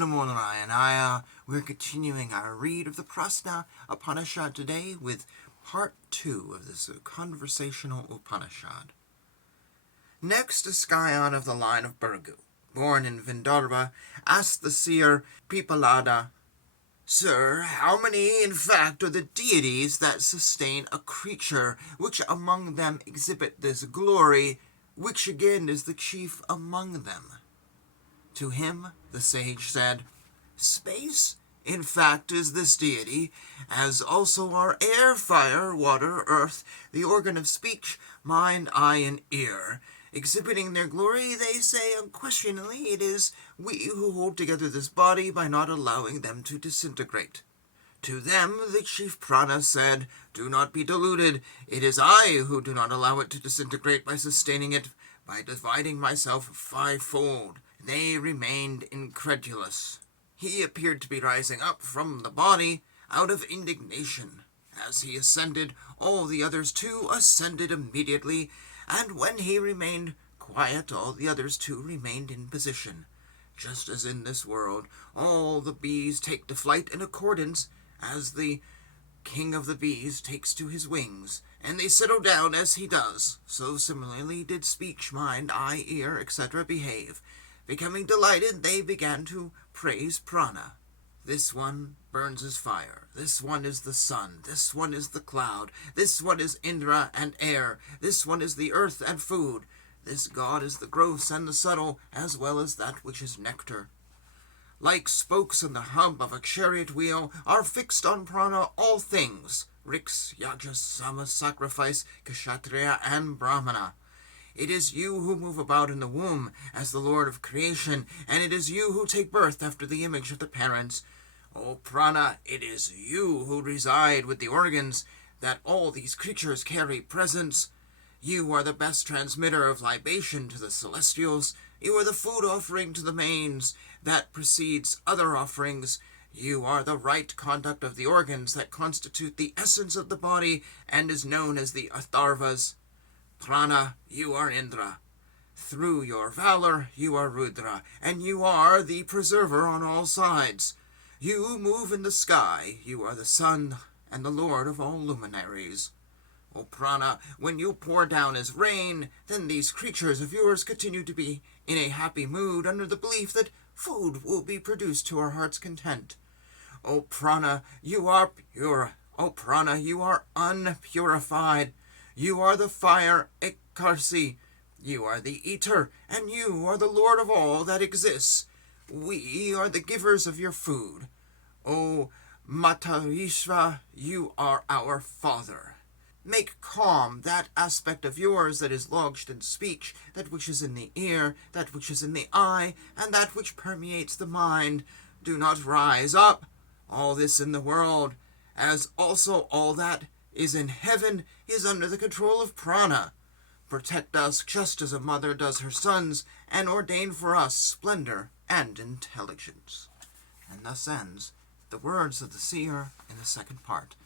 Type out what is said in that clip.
Om Namo Narayana. We're continuing our read of the Prasna Upanishad today with part 2 of this conversational Upanishad. Next, a scion of the line of Bhrigu, born in Vindarbha, asked the seer Pipalada, "Sir, how many in fact are the deities that sustain a creature, which among them exhibit this glory, which again is the chief among them?" To him, the sage said, "Space, in fact, is this deity, as also are air, fire, water, earth, the organ of speech, mind, eye, and ear. Exhibiting their glory, they say unquestionably it is we who hold together this body by not allowing them to disintegrate." To them, the chief Prana said, "Do not be deluded. It is I who do not allow it to disintegrate by sustaining it, by dividing myself fivefold." They remained incredulous. He appeared to be rising up from the body out of indignation. As he ascended, all the others too ascended immediately, and when he remained quiet, all the others too remained in position. Just as in this world, all the bees take to flight in accordance as the king of the bees takes to his wings, and they settle down as he does, so similarly did speech, mind, eye, ear, etc. behave. Becoming delighted, they began to praise Prana. This one burns as fire. This one is the sun. This one is the cloud. This one is Indra and air. This one is the earth and food. This god is the gross and the subtle, as well as that which is nectar. Like spokes in the hub of a chariot wheel are fixed on Prana all things, riks, yajas, samas, sacrifice, kshatriya, and brahmana. It is you who move about in the womb as the Lord of creation, and it is you who take birth after the image of the parents. O Prana, it is you who reside with the organs, that all these creatures carry presence. You are the best transmitter of libation to the celestials. You are the food offering to the mains that precedes other offerings. You are the right conduct of the organs that constitute the essence of the body and is known as the Atharvas. Prana, you are Indra. Through your valor, you are Rudra, and you are the preserver on all sides. You move in the sky, you are the sun and the lord of all luminaries. O Prana, when you pour down as rain, then these creatures of yours continue to be in a happy mood under the belief that food will be produced to our heart's content. O Prana, you are pure. O Prana, you are unpurified. You are the fire, Ekarsi. You are the eater, and you are the lord of all that exists. We are the givers of your food. O Matarishva, you are our father. Make calm that aspect of yours that is lodged in speech, that which is in the ear, that which is in the eye, and that which permeates the mind. Do not rise up. All this in the world, as also all that is in heaven, is under the control of Prana. Protect us just as a mother does her sons, and ordain for us splendor and intelligence." And thus ends the words of the seer in the second part.